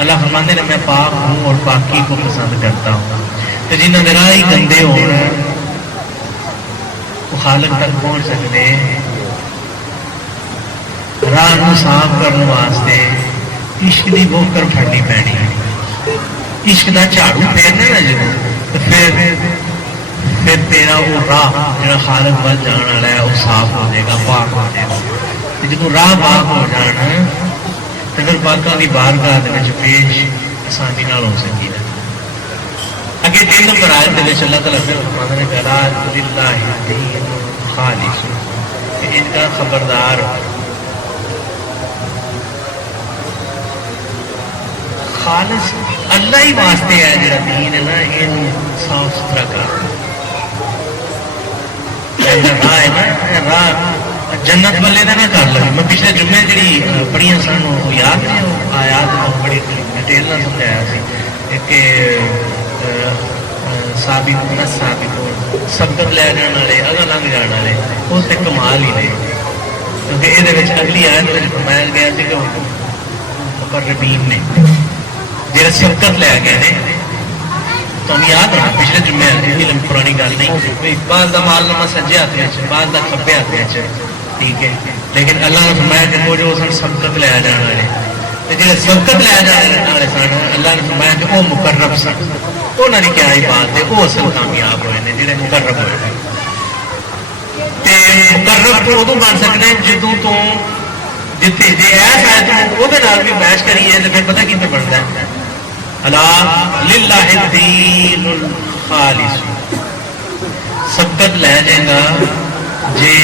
اللہ فرماتے ہیں میں پاک ہوں اور پاکی کو پسند کرتا ہوں. تو جنہوں نے راہ ہی گندے ہو وہ خالق تک پہنچ سکتے. راہ کو صاف کرنے واسطے عشق کی بوکر پھڑنی پینی. عشق کا جھاڑو پھیرنا نا جب تو پھر تیرا وہ راہ جا خالق وال جان والا ہے وہ صاف ہو جائے گا, پاک ہو جائے گا. جب راہ پاک ہو جانا تو پھر پاکوں کی بارگاہ پیش آسانی ہو سکی. اگے 3 نمبر آیت دے وچ اللہ تعالیٰ فرماتا ہے کہ لا للہ دین خالص, کہ ان کا خبردار خالص اللہ ہی واسطے ہے جڑا دین ہے نا یہ صاف ستھرا کر. راہ ہے نا راہ جنت والے کا نہ کر لو. میں پچھلے جمعے جڑی پڑھیاں سن وہ یاد ہے, وہ آیات بڑی ڈیٹیل نہ سمجھایا سی کہ سابقون السابقون سبقت لے جان والے اگاں لنگ جان والے وہ تے کمال ہی نے. کیونکہ یہ اگلی آیت میں فرمایا گیا کہ مقربین نے جہاں سبقت لے گئے نے. تمہیں یاد رہا پچھلے جمعے علم پرانی گل نہیں, بعض کا مال نامہ سجے ہاتھ میں, بعض کا کھبے ہاتھ میں, ٹھیک ہے. لیکن اللہ نے فرمایا کہ وہ جو سن سبقت لے جان والے جہاں سبقت لے جانے والے سن اللہ نے فرمایا کہ وہ مقرب سن. انہوں نے کیا ہی بات ہے وہ اصل کامیاب ہوئے ہیں جہے مقرب ہوئے ہیں. مقرب تو ادو بن سکتے ہیں جدوں تو جتنے جی ایسا ہے تو وہ بھی بحث کریے تو پھر پتہ کتنے بنتا ہے. اللہ للہ الدین الخالص سبقت لے جائے گا جے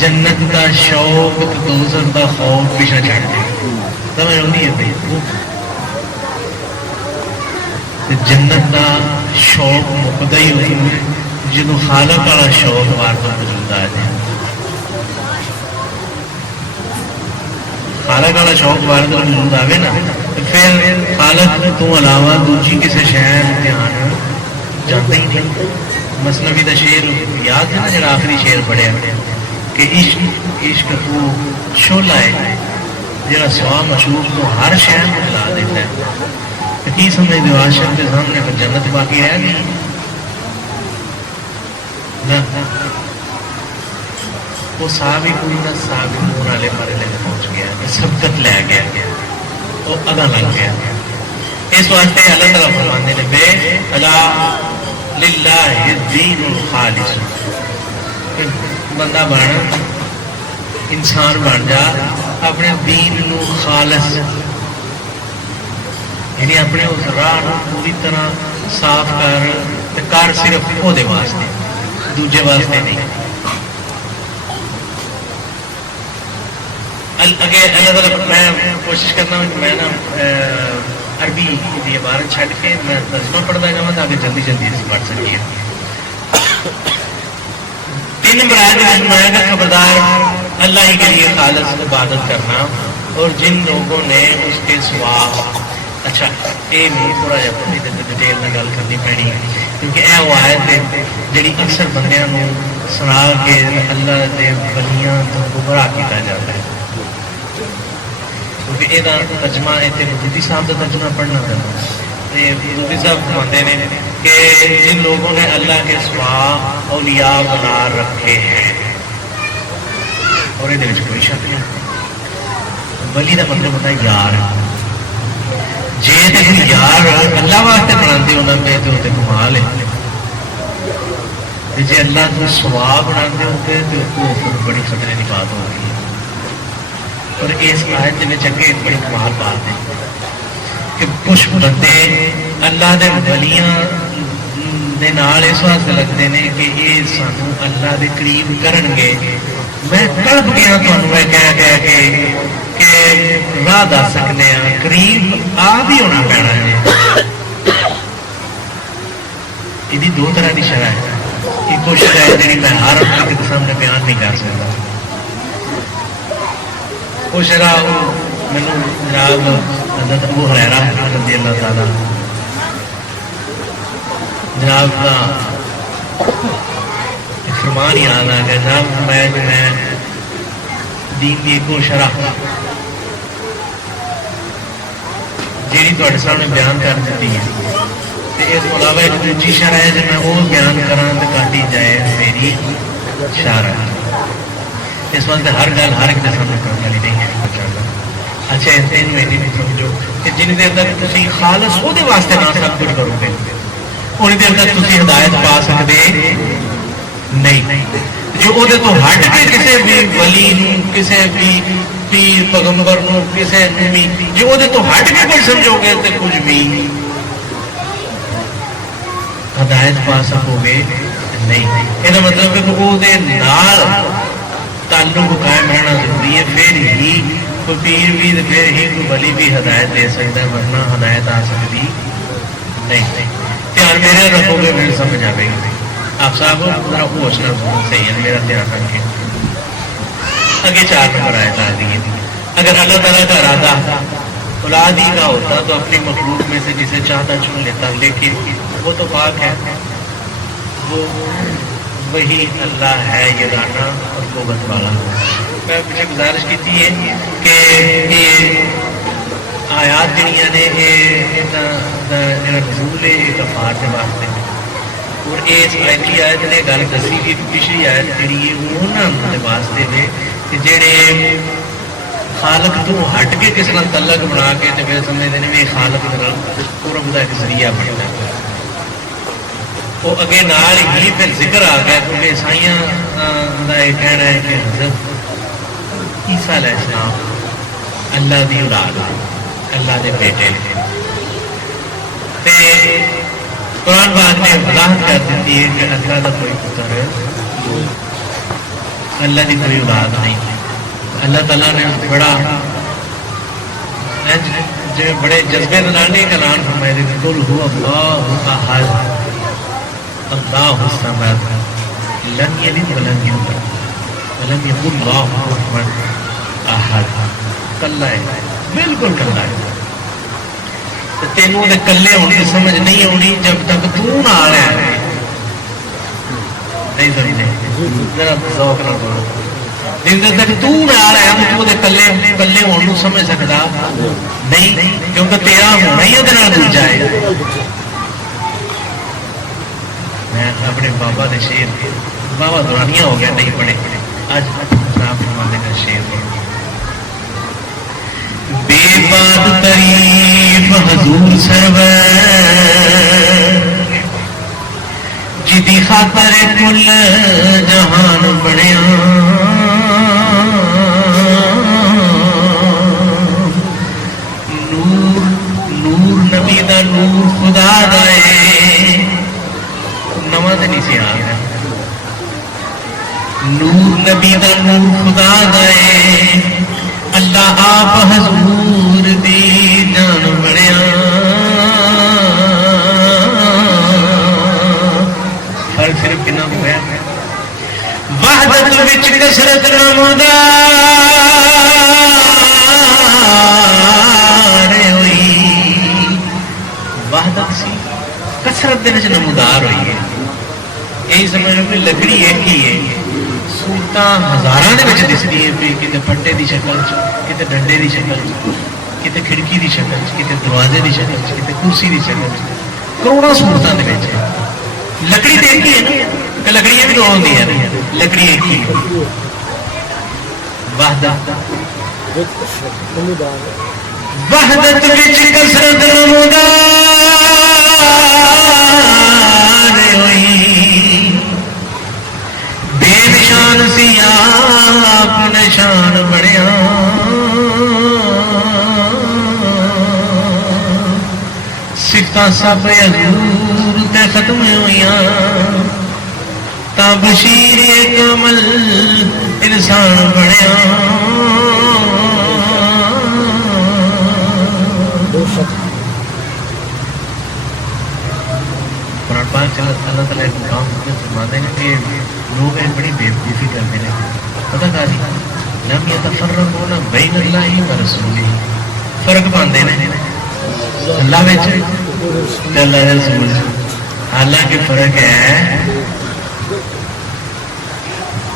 جنت کا شوق دوزخ کا خوف پیچھے چھڑ دے. سمجھ نہیں ہے بھائی جنت کا شوق مکدا ہی ہوئی ہے جنوں خالق والا شوق وار کو موجود آ جائے. خالق والا شوق وار کو موجود آئے نا تو پھر خالق تو علاوہ دوجی کسی شہر دھیان جاتا ہی نہیں. مثنوی کا شعر یاد ہے نا جڑا آخری شعر پڑھیا کہ عشق عشق تو شعلہ ہے جڑا سوا مشہور تو ہر شہر کو جلا دیتا ہے. کی سمجھ دو عاشق کے سامنے پر جنت باقی رہ گئی وہ سابقون السابقون والے مرحلے میں پہنچ گیا, سبقت لے گیا, وہ اگا لگ گیا. اس واسطے اللہ تعالیٰ فرماتے ہیں بے الا للہ الدین الخالص. بندہ بن انسان بن جا اپنے دین نو خالص یعنی اپنے اس راہ پوری طرح صاف کر صرف وہ واسطے دوجے واسطے نہیں. میں کوشش کرنا میں نا عربی کی عبارت چھڈ کے میں ترجمہ پڑھتا جاؤں تاکہ جلدی جلدی سے پڑھ سکیے. 3 نمبر آیت میں خبردار اللہ ہی کے لیے خالص عبادت کرنا اور جن لوگوں نے اس کے سوا. اچھا یہ نہیں تھوڑا جہا ڈیٹیل میں گل کرنی پینی کیونکہ یہ وہ آیت ہے جی اکثر بندیاں سنا کے اللہ کے ولیاں تو گمراہ کیا جاتا ہے. کیونکہ یہ ترجمہ اتنے مودودی صاحب کا ترجمہ پڑھنا پڑنا. مودودی صاحب فرماتے ہیں کہ جن لوگوں نے اللہ کے سوا اولیاء بنا رکھے ہیں اور یہ کوئی شک نہیں. ولی کا مطلب ہوتا ہے یار. جی یار اللہ واسطے بنا ہوتے تو کمال ہے. جی اللہ کو سوا بنا ہوتے تو بڑی خطرے کی بات ہو رہی ہے. اور اس آیت میں چنگے بڑی کمال بات ہے کہ کچھ بندے اللہ دے ولیاں دے نال اس واسطے لگتے ہیں کہ یہ سانو اللہ دے قریب کرن گے. میں تڑپ گیا تمہیں کہہ کہ راہ دس سکتے ہیں قریب آ بھی ہونا پینا ہے. یہ 2 طرح کی شرح ہے. ایک شرح ہے جی میں ہر وقت کے سامنے بیان نہیں کر سکتا. وہ شرح مینو جناب حضرت ابو ہریرہ رضی اللہ تعالیٰ جناب کا فرمان یاد آ گیا. جناب میں دین کی ایک شرح جیڑی تواڈے سامنے بیان کر دیتی ہے، تے اس تو علاوہ ایک دوجی شرح ہے جو میں وہ بیان کراں تے کاٹی جائے میری شرح۔ اس واسطے ہر گل ہر ایک دے سامنے کرنے والی نہیں ہے۔ اچھا اس دن میں نہیں سمجھو کہ جن دیر تک تسی خالص وہ دے واسطے نہ سب کچھ کرو گے ان دیر تک تسی ہدایت پا سکتے نہیں۔ جو وہ تو ہٹ کے کسی بھی ولی کسی بھی پیر پیغمبر کسی بھی جو وہ تو ہٹ کے کچھ سمجھو گے تو کچھ بھی ہدایت پا سکو گے نہیں۔ یہ مطلب کہ وہ تعلق قائم رہنا ضروری ہے، پھر ہی کوئی پیر بھی پھر ہی کوئی ولی بھی ہدایت دے سکتا ہے، ورنہ ہدایت آ سکتی نہیں۔ دھیان میرے رکھو گے پھر سمجھ آئے گی۔ آپ صاحب ذرا پوچھنا صحیح ہے، میرا دھیان رکھیں۔ آگے 4 نمبر آیت آ گئی ہے۔ اگر اللہ تعالیٰ کا ارادہ اولاد ہی کا ہوتا تو اپنی مخلوق میں سے جسے چاہتا چن لیتا، لیکن وہ تو پاک ہے، وہ وہی اللہ ہے یگانہ اور قوت والا۔ میں مجھے گزارش کی تھی کہ یہ آیات جڑیاں نے رسول غفار کے واسطے اور اس پہلی آیت نے گل دسی کہ پچھلی آیت جڑی ہے انہوں واسطے نے کہ جڑے خالق تو ہٹ کے کس نال تعلق بنا کے تے پھر سمجھتے ہیں بھی خالق قرب کا ایک ذریعہ بنتا ہے۔ وہ اگے نال ہی پھر ذکر آ گیا کیونکہ عیسائیاں کا یہ کہنا ہے کہ حضرت عیسیٰ علیہ السلام اللہ دی اولاد اللہ دے بیٹے نے۔ قرآن پاک نے وضاحت کر دیتی ہے کہ اللہ کا کوئی پتر ہے، اللہ کی کوئی اولاد نہیں۔ اللہ تعالیٰ نے بڑا جو بڑے جذبے دلانے کا اعلان فرمایا تھے، قل هو اللہ احد اللہ الصمد لم یلد ولم یولد ولم یکن له کفوا احد۔ کلا ہے، بالکل کلا ہے۔ تینوں دے کلے ہونے کی سمجھ نہیں آنی جب تک تو نال ہے۔ نہیں سمجھے؟ ذرا ذوق نال بولو۔ جن تک تو نال ہے تو دے کلے کلے ہونے کو سمجھ سکتا نہیں، کیونکہ تیرا ہونا ہی ادھر دوجا ہے۔ میں اپنے بابا دے شیر بابا دورانیاں ہو گیا نہیں پڑھے، آج آپ فرمانے کا شیر بے باد تعریف حضور سرور جدی خاطر کل جہان بنیا، نور نور نبی دا نور خدا دے نواں تے نہیں سی آ گیا، نور نبی دا نور خدا دے اللہ آپ حضور دی جان بنیا، فرق صرف کنا ہوا وحدت وچ کثرت نمودار ہوئی، وحدت سی کثرت دے وچ نمودار ہوئی ہے۔ یہی سمجھ لو کہ لکڑی ایک ہی ہے، صورتاں ہزاراں دے وچ دسدی ہے، کتے پٹے دی شکل چ، کتے ڈنڈے دی شکل چ، کتے کھڑکی دی شکل چ، کتے دروازے دی شکل چ، کتے کرسی دی شکل چ، کروڑاں صورتاں دے وچ ہے۔ لکڑی تے ایک ہی ہے نا، کہ لکڑیاں بھی دو ہوندیاں نے، لکڑی ایک ہی ہے۔ وحدت وحدت وچ کثرت نمودار ہوئی، بے نشان سی آپ نشان بنیا، صفتاں سب حضور تے ختم ہوئیاں، تا بشیر کامل انسان بنیا۔ قرآن پاک اللہ تعالیٰ ایک مقام فرماتے ہیں کہ لوگ بڑی بےوقوفی کرتے ہیں، پتہ کہا جی لم یتفرقون بین اللہ و رسولہ، فرق پاندے ہیں اللہ وچ تے اللہ دے رسول، حالانکہ فرق ہے۔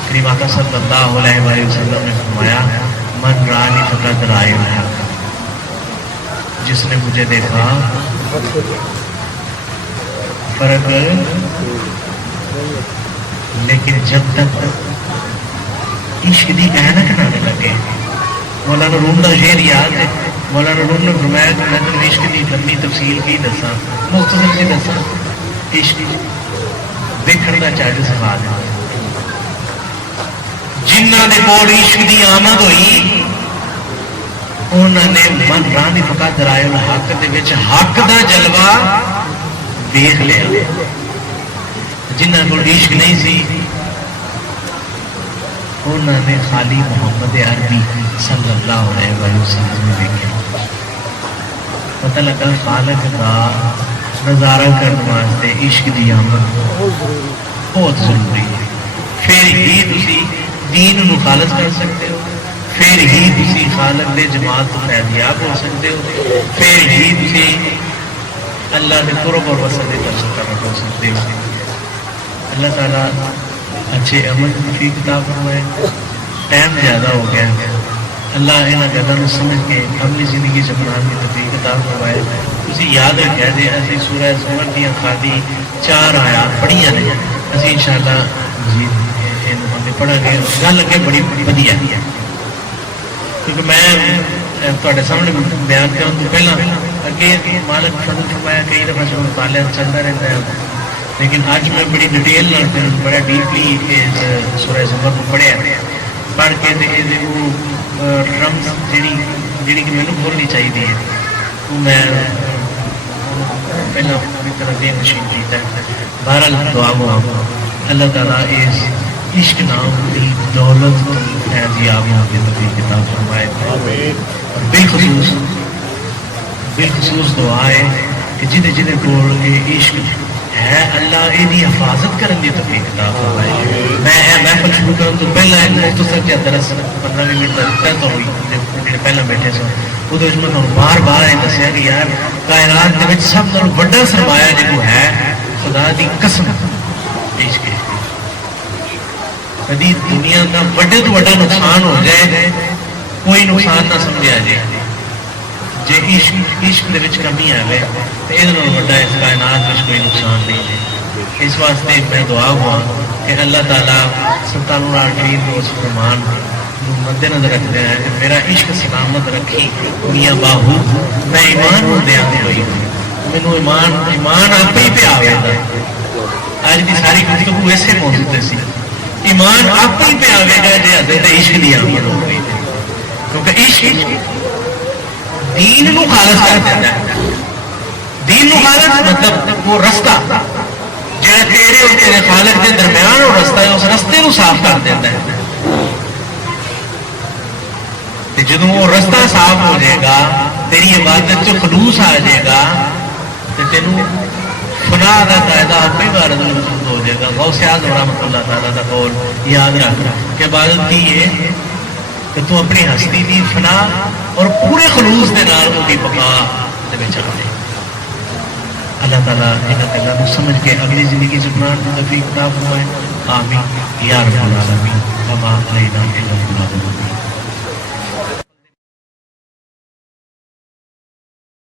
کریم آقا صلی اللہ علیہ وسلم نے فرمایا من رانی فقط رائے الحق، جس نے مجھے دیکھا فرق، لیکن جب تک عشق دی اینک نہ لگے. مولانا روم کا شعر یاد ہے. مولانا روم نے فرمایا کہ میں تمہیں عشق کی لمبی تفصیل کی دساں، مختصر سی دساں. عشق دیکھنے کا چاج سکھا دیں. جنہوں نے کول عشق کی آمد ہوئی انہوں نے من راہ فقط درائے حق دے حق دا جلوہ دیکھ لیا. جنہوں کو عشق نہیں سی انہوں نے خالی محمد عربی صلی اللہ علیہ وسلم میں دیکھا. پتہ لگا خالق کا نظارہ کرنے واسطے عشق کی آمد بہت ضروری ہے. پھر ہی تسی دین نو خالص کر سکتے ہو، پھر ہی تسی خالق دے جماعت تو فیضیاب ہو سکتے ہو، پھر ہی تسی اللہ کے قرب اور وصل کے درشن ہو سکتے ہو. اللہ تعالیٰ اچھے عمل کی کتاب فرمائے. ٹائم زیادہ ہو گیا، اللہ یہاں گلوں سمجھ کے اپنی زندگی چپنان کی توفیق کتاب فرمائے. تھی یاد رکھا جی اسی سورہ زمر دیا خالی 4 آیات پڑھیاں نے، اسی انشاءاللہ جی پڑھا گے. گل اگے بڑی ودیا کیونکہ میں تے سامنے بیان کرنے تو پہلے اگے مالک فضل فرمایا کئی دفعہ جو مطالعہ چلتا رہتا ہے، لیکن اج میں بڑی ڈیٹیل بڑا ڈیپلی سورہ زمر کو پڑھیا، پڑھ کے وہ رمز جیڑی کہ مینوں بولنی چاہیے وہ میں پہلے پوری طرح دین نشین کیتا ہے. بہرحال دعا ہوا اللہ تعالیٰ اس عشق نام کی دولت فیضیاب ہونے کی کتاب فرمائے. اور بالخصوص دعا ہے کہ جنہیں جنہیں کول یہ عشق ہے اللہ یہ حفاظت کرنے کی توفیق عطا فرمائے. میں محفل شروع کرنے تو پہلے ایک مختصر کیا درس 15 منٹ کا تو ہوئی جب پہلے بیٹھے سو وہ میں بار بار یہ دسیا کہ یار کائنات کے سب سے بڑا سرمایہ جو ہے خدا کی قسم عشق. کدی دنیا کا بڑے تو بڑا نقصان ہو جائے کوئی نقصان نہ سمجھا جائے جی عشق کے کمی آئے تو یہ بڑا اس کائنات میں کوئی نقصان نہیں ہے. اس واسطے میں دعا ہوا کہ اللہ تعالیٰ سلطان العارفین روز فرمان مد نظر رکھتے ہیں کہ میرا عشق سلامت رکھی میاں باہو میں ایمان ہوں دیا ہوئی مینو ایمان آپ ہی پہ آئے گا. اج کی ساری گفتگو ایسے موجود سی ایمان آپ ہی پہ آئے گا جی حضرت عشق دی آمد ہو گئی کیونکہ عشق دین نو خالص کر دیتا ہے. دین نو خالص مطلب وہ رستہ جہاں تیرے اور تیرے خالق کے درمیان وہ رستہ ہے اس رستے کو صاف کر دیتا ہے. جدو وہ رستہ صاف ہو جائے گا تیری عبادت سے خلوص آ جائے گا تو تینوں فنا کا قاعدہ اپنی عبادت میں محسوس ہو جائے گا. غوث اعظم رحمۃ اللہ تعالیٰ کا قول یاد رکھ کہ عبادت کی ہے کہ تو اپنی ہستی کی فنا اور پورے خلوص کے نال کی بقا دے چاہ دے. اللہ تعالیٰ یہاں گلوں کو سمجھ کے اگلی زندگی چپنان کی توفیق عطا فرمائے. آمین یا رب العالمین. وما علینا الا البلاغ المبین.